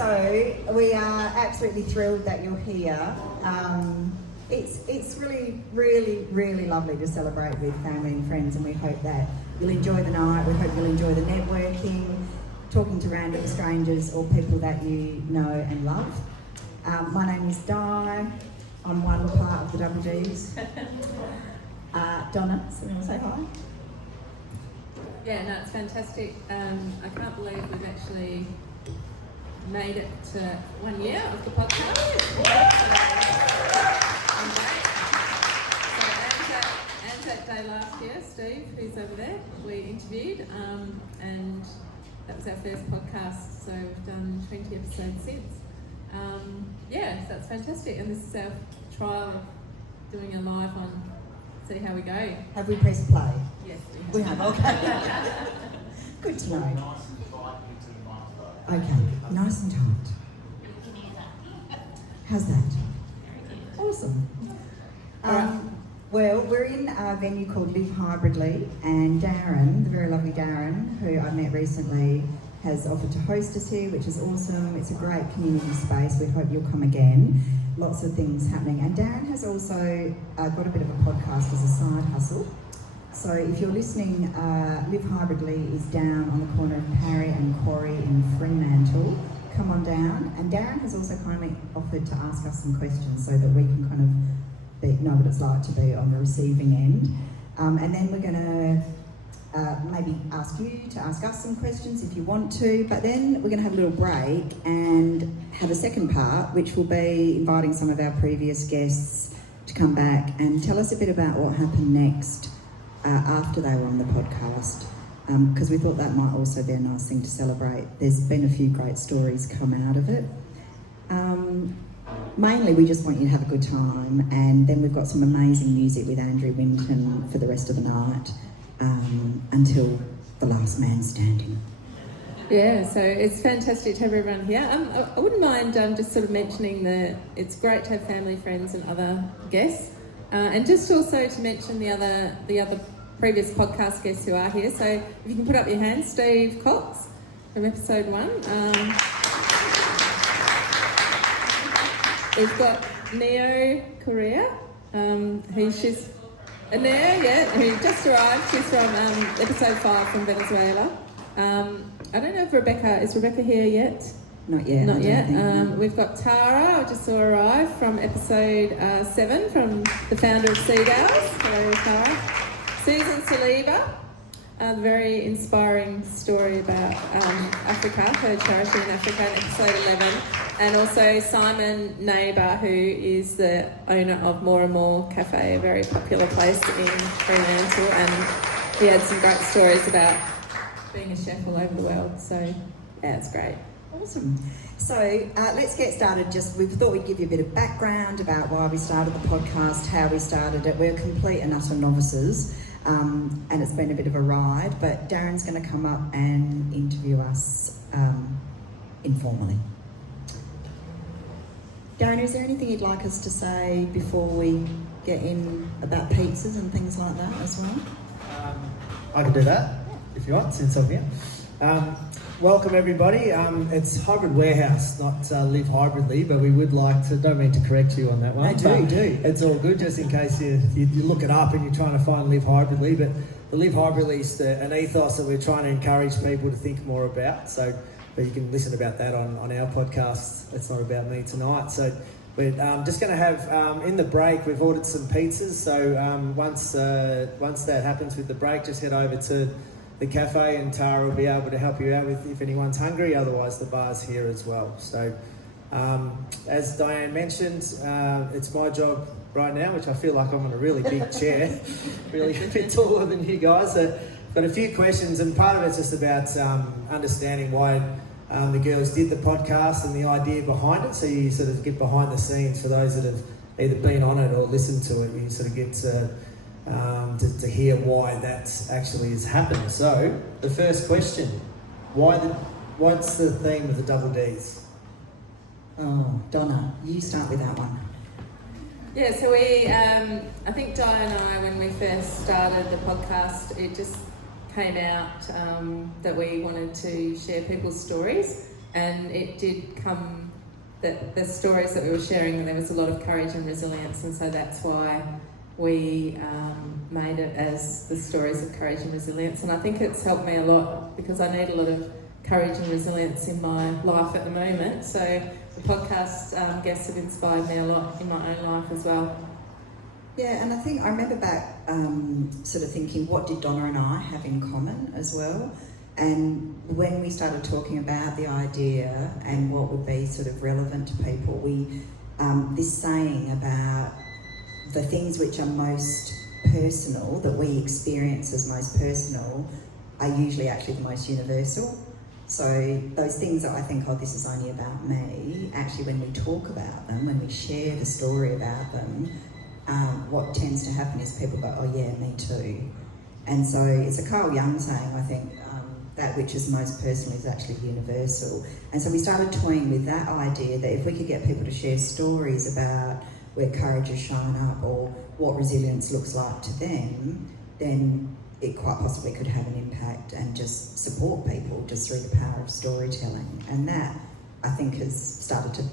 So we are absolutely thrilled that you're here. It's really, really, really lovely to celebrate with family and friends, and we hope that you'll enjoy the night. We hope you'll enjoy the networking, talking to random strangers or people that you know and love. My name is Di. I'm one part of the Double Ds. Donna, so you want to say hi? Yeah, no, it's fantastic. I can't believe we've actually made it to 1 year of the podcast. That day last year, Steve, who's over there, we interviewed, and that was our first podcast, so we've done 20 episodes since. So that's fantastic, and this is our trial of doing a live on, see how we go. Have we pressed play? Yes, we have. Okay. Good to know. Okay, nice and tight. How's that? Awesome. Well, we're in a venue called Live Hybridly, and Darren, the very lovely Darren, who I met recently, has offered to host us here, which is awesome. It's a great community space. We hope you'll come again. Lots of things happening. And Darren has also got a bit of a podcast as a side hustle. So if you're listening, Live Hybridly is down on the corner of Parry and Quarry in Fremantle. Come on down. And Darren has also kindly offered to ask us some questions so that we can kind of know what it's like to be on the receiving end. And then we're going to maybe ask you to ask us some questions if you want to, but then we're going to have a little break and have a second part, which will be inviting some of our previous guests to come back and tell us a bit about what happened next after they were on the podcast, because we thought that might also be a nice thing to celebrate. There's been a few great stories come out of it. Mainly, we just want you to have a good time, and then we've got some amazing music with Andrew Winton for the rest of the night, until the last man standing. Yeah, so it's fantastic to have everyone here. I wouldn't mind just sort of mentioning that it's great to have family, friends and other guests, and just also to mention the other previous podcast guests who are here. So if you can put up your hand, Steve Cox from episode 1. We've got Neo Correa, who just arrived. She's from episode 5 from Venezuela. I don't know if is Rebecca here yet? Not yet. Not yet. We've got Tara, I just saw arrive from episode 7 from the founder of Seagulls. Hello, Tara. Susan Saliba. A very inspiring story about Africa, her charity in Africa in episode 11. And also Simon Neighbour, who is the owner of More and More Cafe, a very popular place in Fremantle. And he had some great stories about being a chef all over the world. So, yeah, it's great. Awesome. So let's get started. We thought we'd give you a bit of background about why we started the podcast, how we started it. We're complete and utter novices. And it's been a bit of a ride, but Darren's going to come up and interview us informally. Darren, is there anything you'd like us to say before we get in about pizzas and things like that as well? I can do that if you want, since I'm here. Welcome everybody. It's Hybrid Warehouse, not Live Hybridly, but we would like to, don't mean to correct you on that one. I do. It's all good, just in case you look it up and you're trying to find Live Hybridly. But the Live Hybridly is an ethos that we're trying to encourage people to think more about. So, but you can listen about that on our podcast. It's not about me tonight. So we're just going to have, in the break, we've ordered some pizzas. So once that happens with the break, just head over to the cafe and Tara will be able to help you out with if anyone's hungry. Otherwise, the bar's here as well. So, as Diane mentioned, it's my job right now, which I feel like I'm on a really big chair, really a bit taller than you guys. But a few questions, and part of it's just about understanding why the girls did the podcast and the idea behind it. So you sort of get behind the scenes for those that have either been on it or listened to it. You sort of get to hear why that actually has happened. So the first question, what's the theme of the Double Ds? Oh, Donna, you start with that one. Yeah, so we, I think Di and I, when we first started the podcast, it just came out that we wanted to share people's stories and it did come that the stories that we were sharing, there was a lot of courage and resilience, and so that's why we made it as the stories of courage and resilience. And I think it's helped me a lot because I need a lot of courage and resilience in my life at the moment. So the podcast guests have inspired me a lot in my own life as well. Yeah, and I think I remember back sort of thinking, what did Donna and I have in common as well? And when we started talking about the idea and what would be sort of relevant to people, we this saying about the things which are most personal, that we experience as most personal, are usually actually the most universal. So those things that I think, oh, this is only about me, actually when we talk about them, when we share the story about them, what tends to happen is people go, oh yeah, me too. And so it's a Carl Jung saying, I think, that which is most personal is actually universal. And so we started toying with that idea that if we could get people to share stories about where courage has shown up or what resilience looks like to them, then it quite possibly could have an impact and just support people just through the power of storytelling. And that, I think, has started to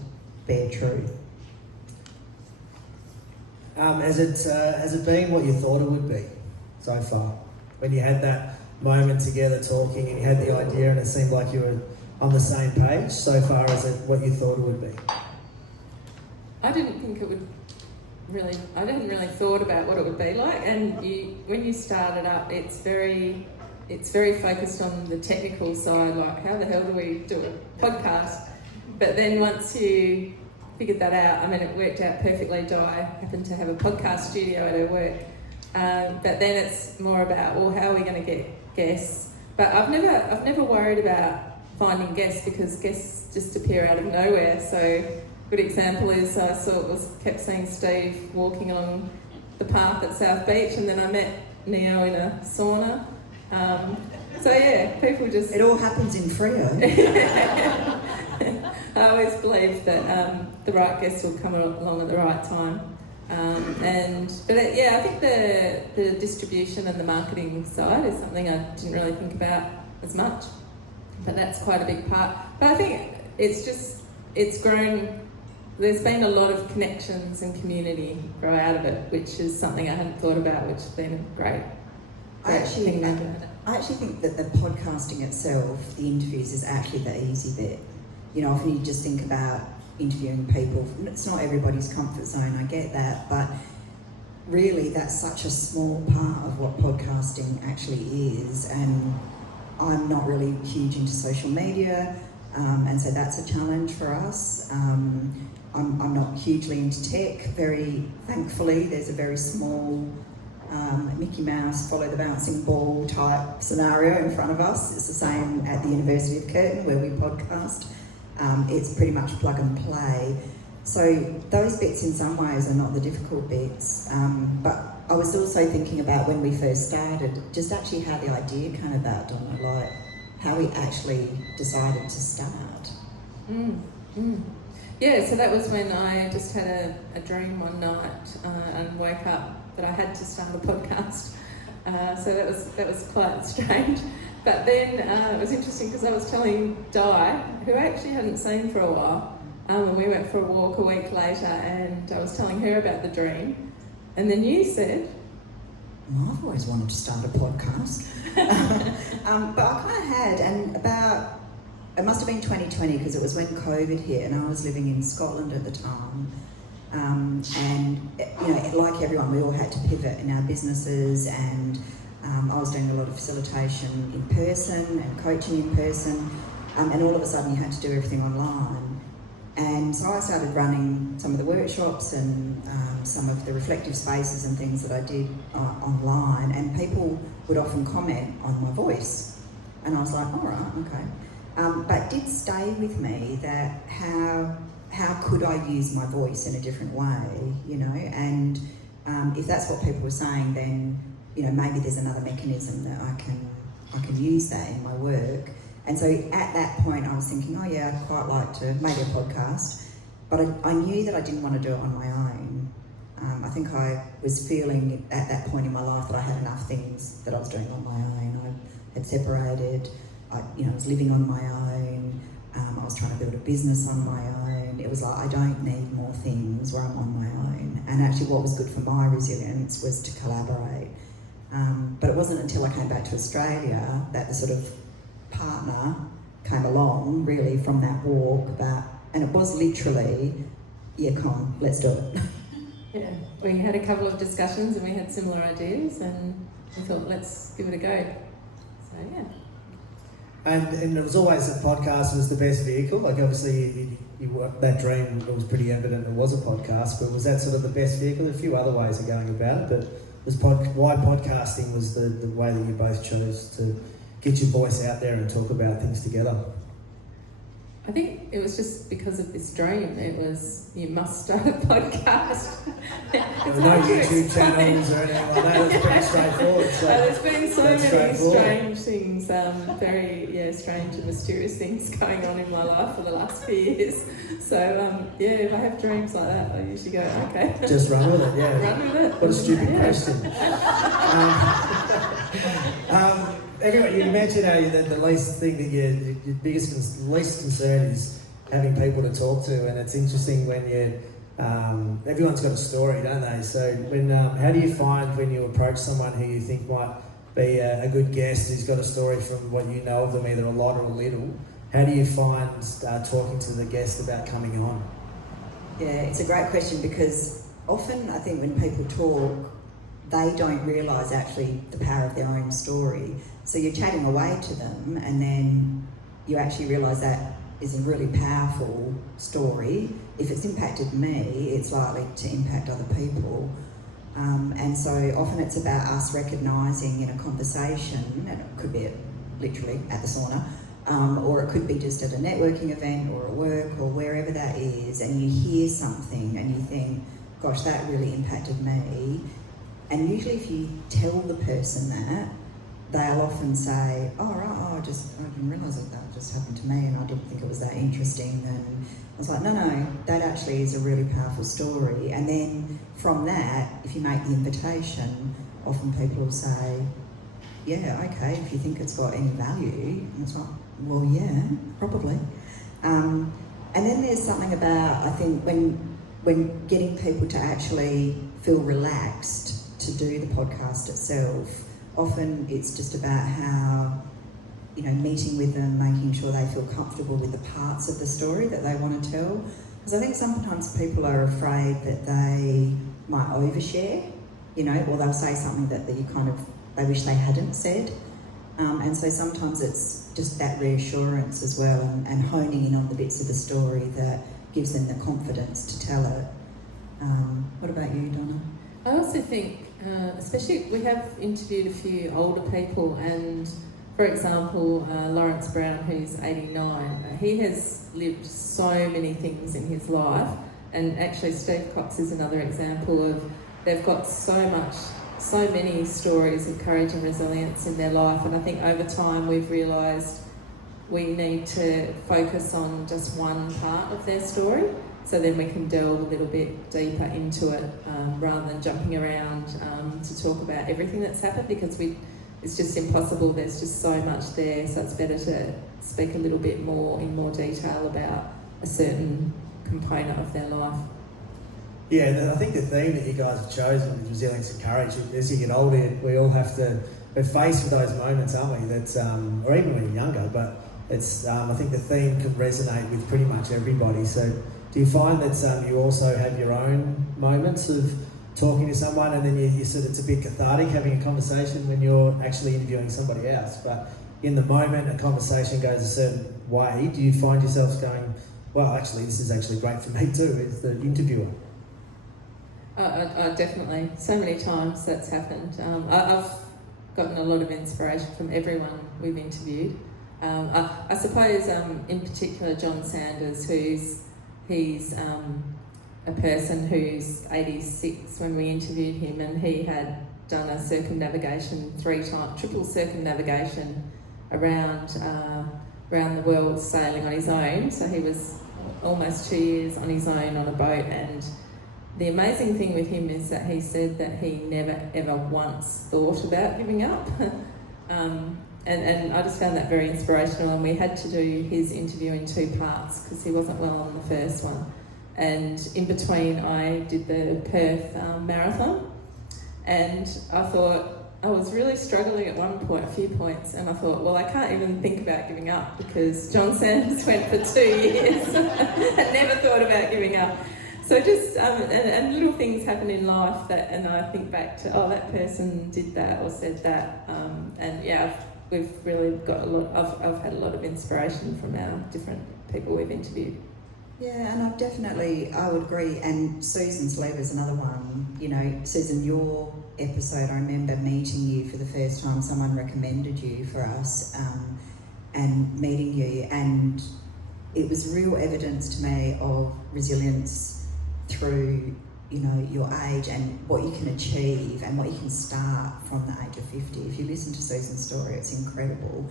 bear true. Has it been what you thought it would be so far? When you had that moment together talking and you had the idea and it seemed like you were on the same page, so far as it what you thought it would be? I didn't think it would I hadn't really thought about what it would be like, and when you start it up, it's very focused on the technical side, like how the hell do we do a podcast? But then once you figured that out, I mean, it worked out perfectly. Di happened to have a podcast studio at her work, but then it's more about, well, how are we going to get guests? But I've never worried about finding guests because guests just appear out of nowhere. So good example is I kept seeing Steve walking along the path at South Beach, and then I met Neo in a sauna. So yeah, people just... It all happens in Freo. I always believe that the right guests will come along at the right time. I think the distribution and the marketing side is something I didn't really think about as much, but that's quite a big part. But I think it's grown. There's been a lot of connections and community grow out of it, which is something I hadn't thought about, which has been a great thing. I actually think that the podcasting itself, the interviews, is actually the easy bit. You know, often you just think about interviewing people. It's not everybody's comfort zone, I get that, but really that's such a small part of what podcasting actually is. And I'm not really huge into social media, and so that's a challenge for us. I'm not hugely into tech. Very thankfully, there's a very small Mickey Mouse, follow the bouncing ball type scenario in front of us. It's the same at the University of Curtin where we podcast. It's pretty much plug and play. So those bits in some ways are not the difficult bits. But I was also thinking about when we first started, just actually how the idea came about, Donna, like how we actually decided to start. Yeah, so that was when I just had a dream one night and woke up that I had to start a podcast. So that was quite strange. But then it was interesting because I was telling Di, who I actually hadn't seen for a while, and we went for a walk a week later, and I was telling her about the dream, and then you said, well, I've always wanted to start a podcast. But I kind of had, and it must have been 2020 because it was when COVID hit, and I was living in Scotland at the time. And you know, like everyone, we all had to pivot in our businesses, and I was doing a lot of facilitation in person and coaching in person, and all of a sudden you had to do everything online. And so I started running some of the workshops and some of the reflective spaces and things that I did online, and people would often comment on my voice, and I was like, all right, okay. But it did stay with me that how could I use my voice in a different way, you know? And if that's what people were saying, then you know, maybe there's another mechanism that I can use that in my work. And so at that point I was thinking, oh yeah, I'd quite like to make a podcast, but I knew that I didn't want to do it on my own. I think I was feeling at that point in my life that I had enough things that I was doing on my own. I had separated, I was living on my own, I was trying to build a business on my own. It was like, I don't need more things where I'm on my own. And actually what was good for my resilience was to collaborate. But it wasn't until I came back to Australia that the sort of partner came along, really, from that walk. And it was literally, yeah, come on, let's do it. Yeah, we had a couple of discussions and we had similar ideas, and we thought, let's give it a go. So, yeah. And it was always that podcast was the best vehicle. Like, obviously, that dream was pretty evident it was a podcast, but was that sort of the best vehicle? There are a few other ways of going about it, but why podcasting was the way that you both chose to get your voice out there and talk about things together? I think it was just because of this dream. It was, you must start a podcast. There were no YouTube channels or anything like that. It was pretty straightforward. So there's been so many strange things, very strange and mysterious things going on in my life for the last few years. So if I have dreams like that, I usually go, okay. Just run with it, yeah. Run with it. What a stupid question. Everyone, you mentioned that the least thing that your least concern is having people to talk to, and it's interesting when everyone's got a story, don't they? So how do you find when you approach someone who you think might be a good guest who's got a story from what you know of them, either a lot or a little? How do you find talking to the guest about coming on? Yeah, it's a great question, because often I think when people talk, they don't realise actually the power of their own story. So you're chatting away to them, and then you actually realise that is a really powerful story. If it's impacted me, it's likely to impact other people. And so often it's about us recognising in a conversation, and it could be literally at the sauna, or it could be just at a networking event or at work or wherever that is, and you hear something and you think, gosh, that really impacted me. And usually if you tell the person that, they'll often say, I didn't realise that just happened to me and I didn't think it was that interesting. And I was like, no, that actually is a really powerful story. And then from that, if you make the invitation, often people will say, yeah, okay, if you think it's got any value. And it's like, well, yeah, probably. And then there's something about, I think, when getting people to actually feel relaxed to do the podcast itself, often it's just about how, meeting with them, making sure they feel comfortable with the parts of the story that they want to tell. Because I think sometimes people are afraid that they might overshare, or they'll say something that they wish they hadn't said. And so sometimes it's just that reassurance as well, and honing in on the bits of the story that gives them the confidence to tell it. What about you, Donna? I also think, especially we have interviewed a few older people, and for example, Lawrence Brown, who's 89, he has lived so many things in his life, and actually Steve Cox is another example of, they've got so many stories of courage and resilience in their life, and I think over time we've realised we need to focus on just one part of their story, so then we can delve a little bit deeper into it, rather than jumping around to talk about everything that's happened, because it's just impossible. There's just so much there, so it's better to speak a little bit more in more detail about a certain component of their life. Yeah, I think the theme that you guys have chosen is resilience and courage. As you get older, we all have to, we're faced with those moments, aren't we? That's, or even when you're younger, but it's, I think the theme can resonate with pretty much everybody. So do you find that you also have your own moments of talking to someone, and then you said it's a bit cathartic having a conversation when you're actually interviewing somebody else, but in the moment a conversation goes a certain way, do you find yourselves going, well, actually this is actually great for me too, as the interviewer? Definitely. So many times that's happened. I've gotten a lot of inspiration from everyone we've interviewed. I suppose in particular John Sanders, he's a person who's 86 when we interviewed him, and he had done a circumnavigation 3 times, triple circumnavigation around the world sailing on his own. So he was almost 2 years on his own on a boat, and the amazing thing with him is that he said that he never ever once thought about giving up. and I just found that very inspirational, and we had to do his interview in 2 parts because he wasn't well on the first one. And in between I did the Perth marathon, and I thought, I was really struggling at one point, a few points, and I thought, well, I can't even think about giving up because John Sanders went for 2 years and never thought about giving up. So just, and little things happen in life that, and I think back to, oh, that person did that or said that, and yeah, we've really got a lot, I've had a lot of inspiration from our different people we've interviewed. Yeah, and I would agree. And Susan's letter is another one. You know, Susan, your episode, I remember meeting you for the first time. Someone recommended you for us, and meeting you, and it was real evidence to me of resilience through, you know, your age and what you can achieve and what you can start from the age of 50. If you listen to Susan's story, it's incredible.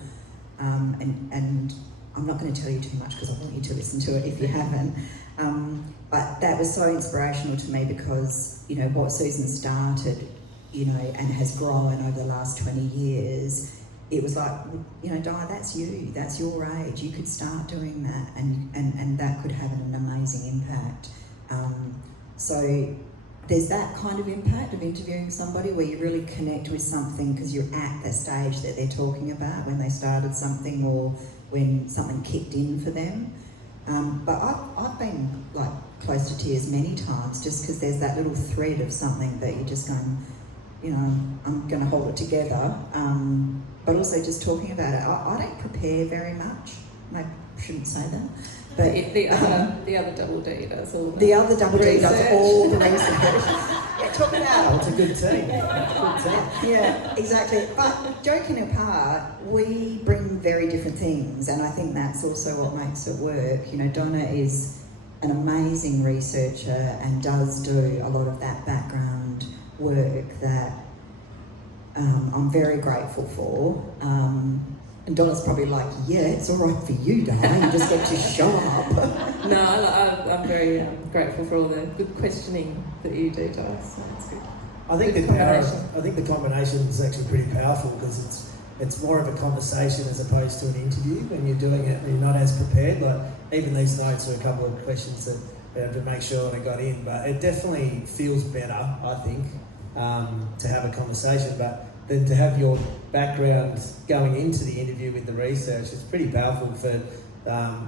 And I'm not going to tell you too much because I want you to listen to it if you haven't. But that was so inspirational to me because, you know, what Susan started, you know, and has grown over the last 20 years, it was like, you know, Donna, that's you, that's your age. You could start doing that and that could have an amazing impact. So there's that kind of impact of interviewing somebody where you really connect with something because you're at the stage that they're talking about when they started something or when something kicked in for them. But I've been like close to tears many times just because there's that little thread of something that you're just going, you know, I'm going to hold it together. But also just talking about it. I don't prepare very much. I shouldn't say that. But the other Double D does all that. The other Double D does Research. all the research. Yeah, talk it out. It's a good team. Good team. Yeah, exactly. But joking apart, we bring very different things, and I think that's also what makes it work. You know, Donna is an amazing researcher and does do a lot of that background work that I'm very grateful for. And Donna's probably like, yeah, it's all right for you, Donna. You just get to show up. No, I'm very grateful for all the good questioning that you do, Donna. So that's good. I think Good the combination is actually pretty powerful because it's more of a conversation as opposed to an interview when you're doing it and you're not as prepared. Like even these notes are a couple of questions that I had to make sure I got in, but it definitely feels better, I think, to have a conversation. But then to have your background going into the interview with the research, it's pretty powerful for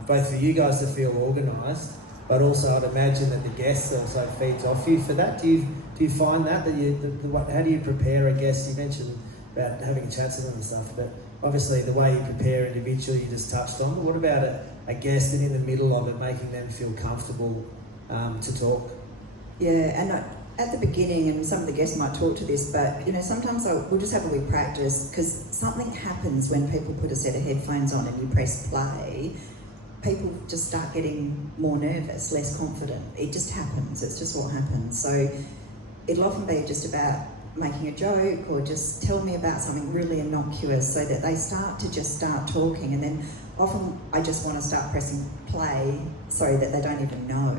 both for you guys to feel organised, but also I'd imagine that the guests also feeds off you for that. Do you find that how do you prepare a guest? You mentioned about having a chat to them and stuff, but obviously the way you prepare individually you just touched on. But what about a guest and in the middle of it, making them feel comfortable to talk? Yeah, and at the beginning, and some of the guests might talk to this, but you know, sometimes we'll just have a wee practice because something happens when people put a set of headphones on and you press play. People just start getting more nervous, less confident. It just happens. It's just what happens. So it'll often be just about making a joke or just tell me about something really innocuous so that they start to talking, and then often I just want to start pressing play so that they don't even know,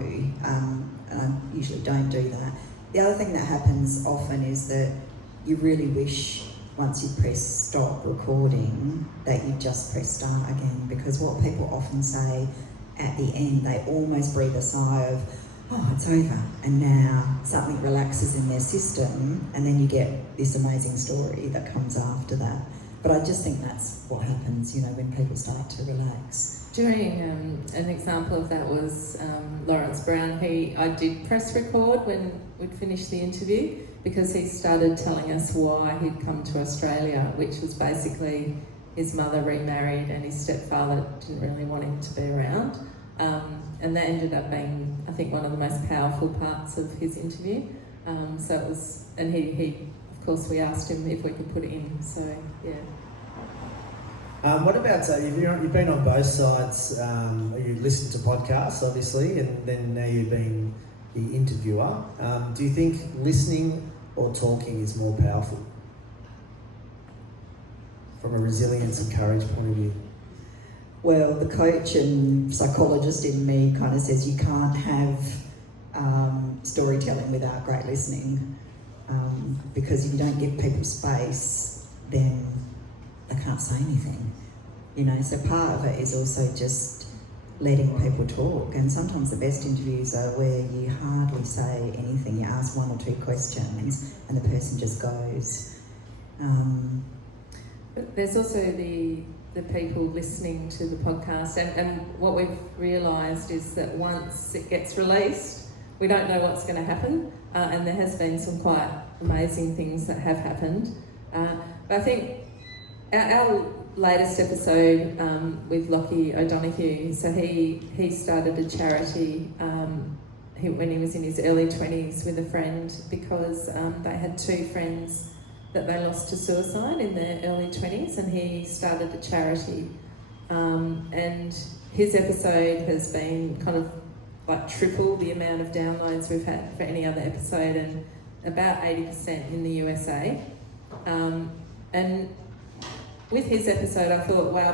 and I usually don't do that. The other thing that happens often is that you really wish once you press stop recording that you just press start again, because what people often say at the end, they almost breathe a sigh of, oh, it's over, and now something relaxes in their system, and then you get this amazing story that comes after that. But I just think that's what happens, you know, when people start to relax. During an example of that was Lawrence Brown. I did press record when we'd finished the interview because he started telling us why he'd come to Australia, which was basically his mother remarried and his stepfather didn't really want him to be around. And that ended up being, I think, one of the most powerful parts of his interview. So it was, and he of course, we asked him if we could put it in. So yeah. What about, you've been on both sides, you listen to podcasts obviously, and then now you've been the interviewer. Do you think listening or talking is more powerful from a resilience and courage point of view? Well, the coach and psychologist in me kind of says you can't have storytelling without great listening, because if you don't give people space, then they can't say anything. You know, so part of it is also just letting people talk, and sometimes the best interviews are where you hardly say anything. You ask one or two questions and the person just goes. But there's also the people listening to the podcast, and what we've realised is that once it gets released, we don't know what's going to happen, and there has been some quite amazing things that have happened. But I think our latest episode with Lockie O'Donoghue, so he started a charity when he was in his early 20s with a friend, because they had two friends that they lost to suicide in their early 20s, and he started a charity. And his episode has been kind of like triple the amount of downloads we've had for any other episode, and about 80% in the USA. And with his episode, I thought, wow,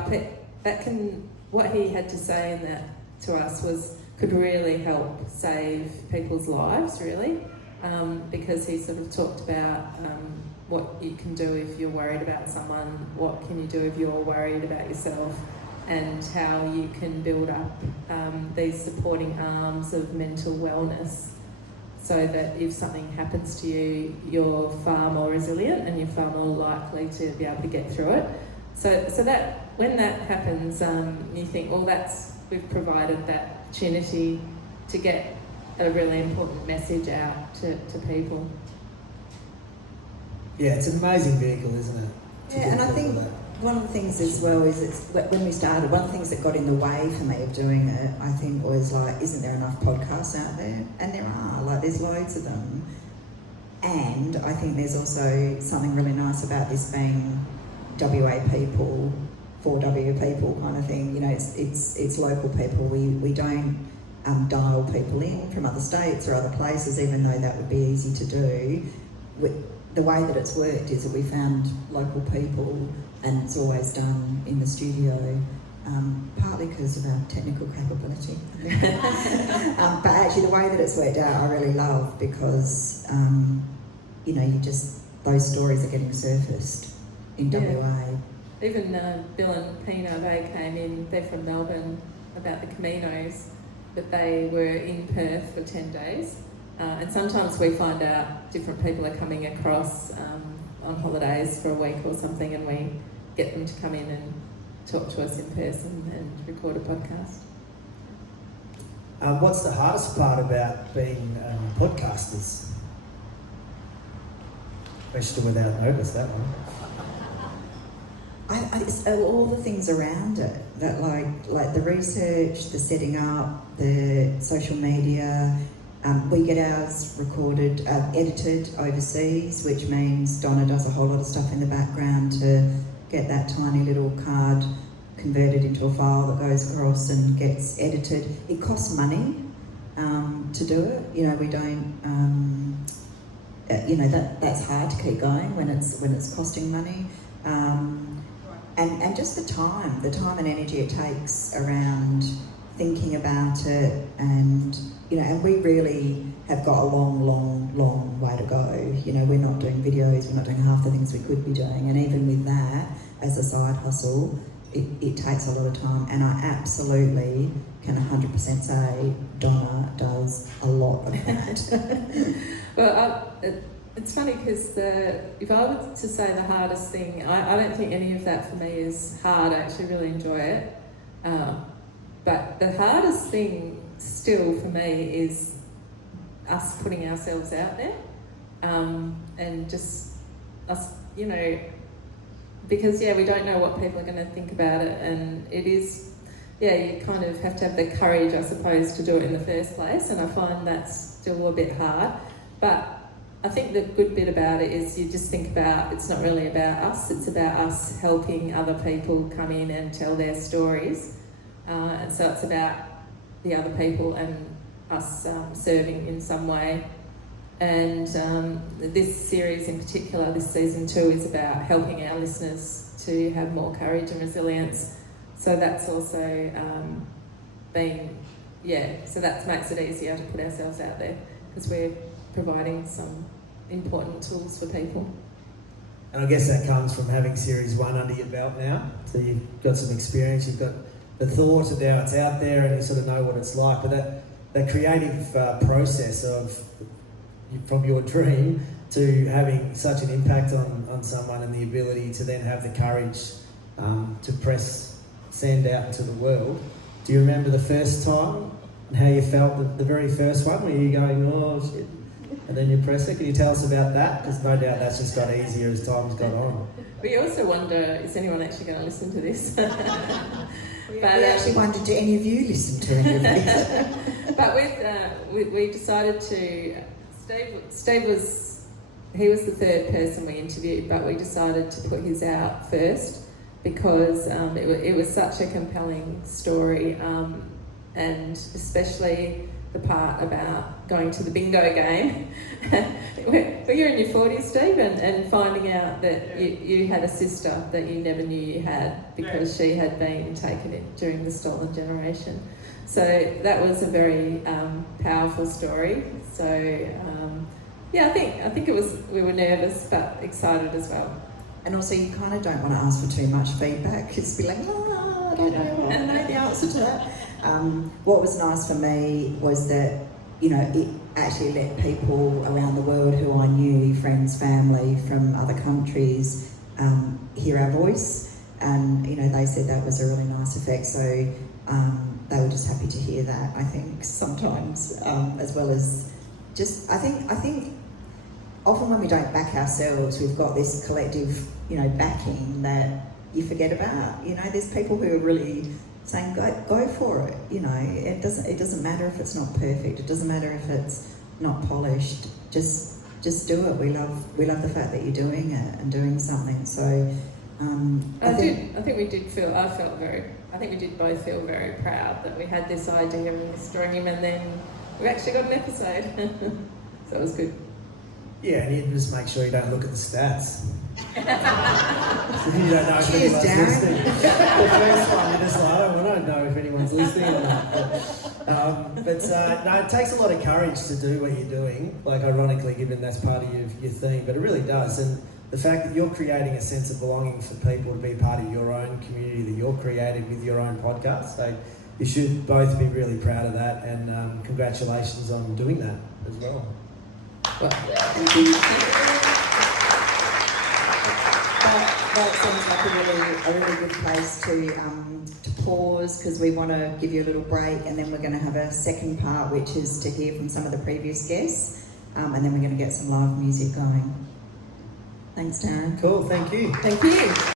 what he had to say in that to us could really help save people's lives, really, because he sort of talked about what you can do if you're worried about someone, what can you do if you're worried about yourself, and how you can build up these supporting arms of mental wellness, so that if something happens to you, you're far more resilient and you're far more likely to be able to get through it. So that when that happens, you think, well, we've provided that opportunity to get a really important message out to people. Yeah, it's an amazing vehicle, isn't it? Yeah, and I think one of the things as well is when we started, one of the things that got in the way for me of doing it, I think, was like, isn't there enough podcasts out there? And there are, like, there's loads of them. And I think there's also something really nice about this being WA people, for W people kind of thing. You know, it's local people. We don't dial people in from other states or other places, even though that would be easy to do. The way that it's worked is that we found local people, and it's always done in the studio, partly because of our technical capability. But actually the way that it's worked out I really love, because you know, those stories are getting surfaced in WA. Even Bill and Pina, they came in, they're from Melbourne, about the Caminos, but they were in Perth for 10 days. And sometimes we find out different people are coming across on holidays for a week or something, and we get them to come in and talk to us in person and record a podcast. What's the hardest part about being podcasters? Question without notice, that one. It's all the things around it, that like the research, the setting up, the social media. We get ours recorded, edited overseas, which means Donna does a whole lot of stuff in the background to get that tiny little card converted into a file that goes across and gets edited. It costs money to do it. You know, we don't. You know, that's hard to keep going when it's costing money. And just the time and energy it takes around thinking about it, and you know, and we really have got a long way to go. You know, we're not doing videos, we're not doing half the things we could be doing, and even with that as a side hustle, it takes a lot of time. And I absolutely can 100% say Donna does a lot of that. Well, it's funny because if I were to say the hardest thing, I don't think any of that for me is hard. I actually really enjoy it. But the hardest thing still for me is us putting ourselves out there, and just us, you know, because we don't know what people are going to think about it, and it is, you kind of have to have the courage, I suppose, to do it in the first place, and I find that's still a bit hard. But I think the good bit about it is you just think about, it's not really about us, it's about us helping other people come in and tell their stories. And so it's about the other people and us serving in some way. And this series in particular, this season 2, is about helping our listeners to have more courage and resilience. So that's also so that makes it easier to put ourselves out there, because we're providing some important tools for people. And I guess that comes from having Series 1 under your belt now. So you've got some experience, you've got the thought, and now it's out there and you sort of know what it's like. But that creative process of from your dream to having such an impact on someone, and the ability to then have the courage to press send out into the world. Do you remember the first time and how you felt the very first one? Were you going, oh shit, and then you press it? Can you tell us about that? Because no doubt that's just got easier as time's gone on. We also wonder, is anyone actually going to listen to this? We actually wondered, do any of you listen to any of this? But we decided to. Steve was the third person we interviewed, but we decided to put his out first because it was such a compelling story, and especially the part about going to the bingo game. You're in your 40s, Steve, and finding out that you had a sister that you never knew you had because she had been taken in during the stolen generation. So that was a very powerful story. So I think it was. We were nervous but excited as well. And also, you kind of don't want to ask for too much feedback. Just be like, I don't know, I don't know the answer to that. What was nice for me was that, you know, it actually let people around the world who I knew, friends, family from other countries, hear our voice. And, you know, they said that was a really nice effect. So they were just happy to hear that, I think, sometimes, as well as just, I think often when we don't back ourselves, we've got this collective, you know, backing that you forget about. You know, there's people who are really saying, go for it. You know, it doesn't matter if it's not perfect. It doesn't matter if it's not polished. Just do it. We love the fact that you're doing it and doing something. So I think we did both feel very proud that we had this idea and this dream, and then we actually got an episode. So it was good. Yeah, and you just make sure you don't look at the stats. You don't know if Cheers, anyone's Darren. listening. The first one, you're just like, I don't know if anyone's listening or not. No, it takes a lot of courage to do what you're doing, like ironically given that's part of your theme, but it really does. And the fact that you're creating a sense of belonging for people to be part of your own community that you're creating with your own podcast. So you should both be really proud of that, and congratulations on doing that as well. Well, thank you. That sounds like a really good place to pause, because we want to give you a little break, and then we're going to have a second part, which is to hear from some of the previous guests, and then we're going to get some live music going. Thanks, Darren. Cool, thank you. Thank you.